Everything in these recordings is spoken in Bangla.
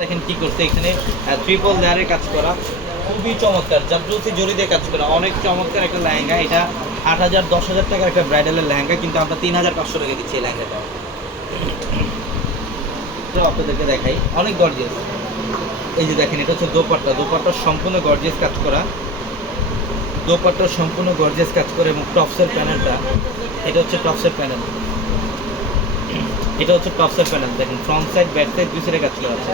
দেখেন কি করছে এখানে। ট্রিপল লেয়ারের কাজ করা। খুবই চমৎকার জাদ্রুতি জড়ি দিয়ে কাজ করা। অনেক চমৎকার একটা লেহেঙ্গা। এটা আট হাজার, দশ হাজার টাকার একটা ব্রাইডালের লেহেঙ্গা, কিন্তু আমরা তিন হাজার পাঁচশো টাকা দিচ্ছি এই লেহেঙ্গাটা। আপনাদেরকে দেখাই। অনেক গর্জিয়াস এই যে দেখেন, এটা হচ্ছে দোপাট্টা। দোপাট্টা সম্পূর্ণ গর্জিয়াস কাজ করা। দোপাট্টা সম্পূর্ণ গর্জিয়াস কাজ করে এবং টপসের প্যানেলটা এটা হচ্ছে টপসের প্যানেল এটা হচ্ছে টপসের প্যানেল দেখেন ফ্রন্ট সাইড ব্যাক সাইড দুই সাইডে কাজ করা আছে।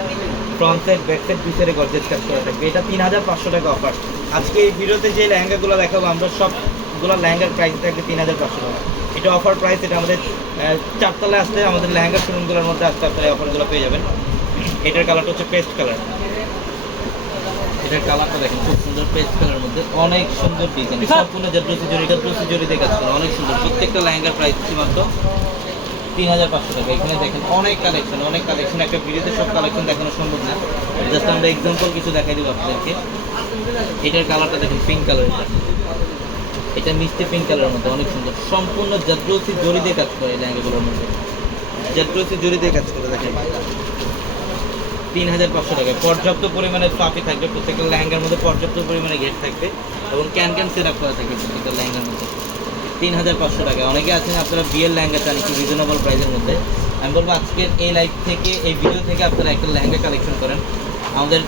ফ্রন্ট সাইড ব্যাক সাইড দুই সাইডে গর্জেস কাজ করা থাকবে। এটা তিন হাজার পাঁচশো টাকা অফার আজকে এই ভিডিওতে যে লেহেঙ্গাগুলো দেখাবো আমরা সবগুলো লেহেঙ্গার প্রাইস থাকবে তিন হাজার পাঁচশো টাকা। এটা অফার প্রাইস এটা আমাদের চারতলায় আসলে আমাদের লেহেঙ্গা শোরুমগুলোর মধ্যে আসতে আপনারা অফারগুলো পেয়ে যাবেন। এটার কালারটা হচ্ছে পেস্ট কালার এটার কালারটা দেখেন খুব সুন্দর পেস্ট কালার মধ্যে অনেক সুন্দর ডিজাইন সম্পূর্ণ জাদ্রসি জরি জাদ্রসি জরি দিয়ে কাজ করা অনেক সুন্দর। প্রত্যেকটা লেহেঙ্গার প্রাইস মাত্র তিন হাজার পাঁচশো টাকা। এখানে দেখেন অনেক কালেকশন অনেক কালেকশন একটা ভিডিওতে সব কালেকশন দেখানো সম্ভব না। জাস্ট আমরা এক্সাম্পল কিছু দেখাই দেবো আপনাদেরকে। এটার কালারটা দেখেন পিঙ্ক কালার এটা এটা মিষ্টি পিঙ্ক কালারের মধ্যে, অনেক সুন্দর। সম্পূর্ণ জাদ্রসি জরি দিয়ে কাজ করে এই মধ্যে। জাদ্রসি জরি দিয়ে কাজ করে, দেখেন। তিন হাজার পাঁচশো টাকা পর্যাপ্ত পরিমাণে পাপি থাকবে, প্রত্যেকটা লেহেঙ্গার মধ্যে পর্যাপ্ত পরিমাণে ঘের থাকবে এবং ক্যান ক্যান সেট আপ করা থাকবে প্রত্যেকটা লেহেঙ্গার মধ্যে। তিন হাজার পাঁচশো টাকা। অনেকে আছেন আপনারা বিয়ের লেহেঙ্গা চান একটু রিজনেবল প্রাইসের মধ্যে। আমি বলব আজকের এই লাইভ থেকে, এই ভিডিও থেকে আপনারা একটা লেহেঙ্গা কালেকশন করেন। আমাদের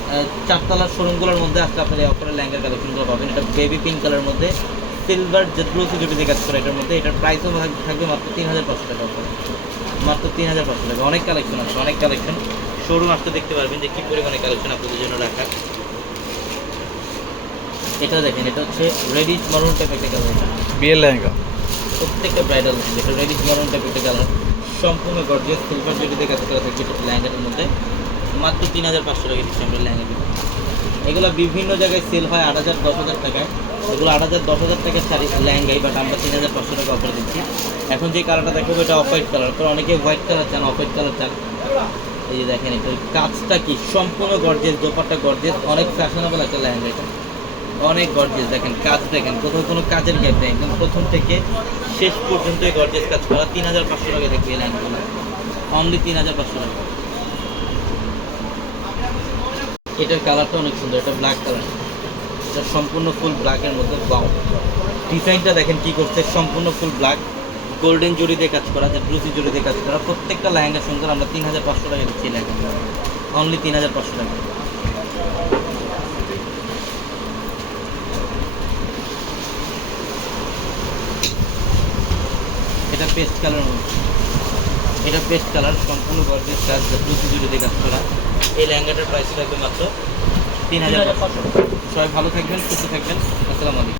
চারতলার শোরুমগুলোর মধ্যে আজকে আপনারা এই অফারের লেহেঙ্গার কালেকশনগুলো পাবেন। এটা বেবি পিঙ্ক কালারের মধ্যে সিলভার জেট্রোসি জুটি দিয়ে কাজ করে এটার মধ্যে, এটার প্রাইসও থাকবে মাত্র তিন হাজার পাঁচশো টাকা। মাত্র তিন হাজার পাঁচশো টাকা। অনেক কালেকশন আছে, অনেক কালেকশন শোরুম আসতে দেখতে পারবেন যে কী পরিমাণে কালেকশন আপনাদের জন্য রাখা। এটা দেখেন এটা হচ্ছে রেডিশ মরুন টাইপ একটা কালার এটা বিয়ের লেহেঙ্গা। প্রত্যেকটা ব্রাইডাল এটা রেডিশ মরুন টাইপ একটা কালার সম্পূর্ণ গর্জিয়াস সিলভার জুটিতে কাজ করা এটা লেহেঙ্গাটার মধ্যে। মাত্র তিন হাজার পাঁচশো টাকা দিচ্ছি আমরা লেহেঙ্গা এগুলো বিভিন্ন জায়গায় সেল হয় আট হাজার দশ হাজার টাকায়। এগুলো আট হাজার দশ হাজার টাকার শাড়ি লেহেঙ্গাই বাট আমরা তিন হাজার পাঁচশো টাকা অফার দিচ্ছি। এখন যে কালারটা দেখাবো এটা অফ হোয়াইট কালার তো অনেকে হোয়াইট কালার চান অফ হোয়াইট কালার চান। এই যে দেখেন এটা কাজটা কি? সম্পূর্ণ গর্জেস দোপাট্টা গর্জেস অনেক ফ্যাশনেবল একটা লেহেঙ্গা এটা। অনেক গর্জেস দেখেন কাজ দেখেন, কোথাও কোনো কাজের গ্যাপ নেই। একদম প্রথম থেকে শেষ পর্যন্ত এই গর্জেস কাজ করা। তিন হাজার পাঁচশো টাকা দেখবে এই লেহেঙ্গাগুলো অনলি তিন হাজার পাঁচশো টাকা। এটার কালারটা অনেক সুন্দর, এটা ব্ল্যাক কালার এটা সম্পূর্ণ ফুল ব্ল্যাকের মধ্যে বাউ ডিজাইনটা দেখেন কি করছে, সম্পূর্ণ ফুল ব্ল্যাক গোল্ডেন জড়ি দিয়ে কাজ করা যে ব্লুসি জড়ি দিয়ে কাজ করা। প্রত্যেকটা লেহেঙ্গা সুন্দর, আমরা তিন হাজার পাঁচশো টাকা দিচ্ছি লেহেঙ্গা অনলি তিন হাজার পাঁচশো টাকা। এটা পেস্ট কালার এটা পেস্ট কালার সম্পূর্ণ গর্জেস কাজ ব্লুসি জুড়ে দিয়ে কাজ করা এই লেহেঙ্গাটার প্রাইস থাকবে মাত্র তিন হাজার পাঁচশো। সবাই ভালো থাকবেন, সুস্থ থাকবেন। আসসালামু আলাইকুম।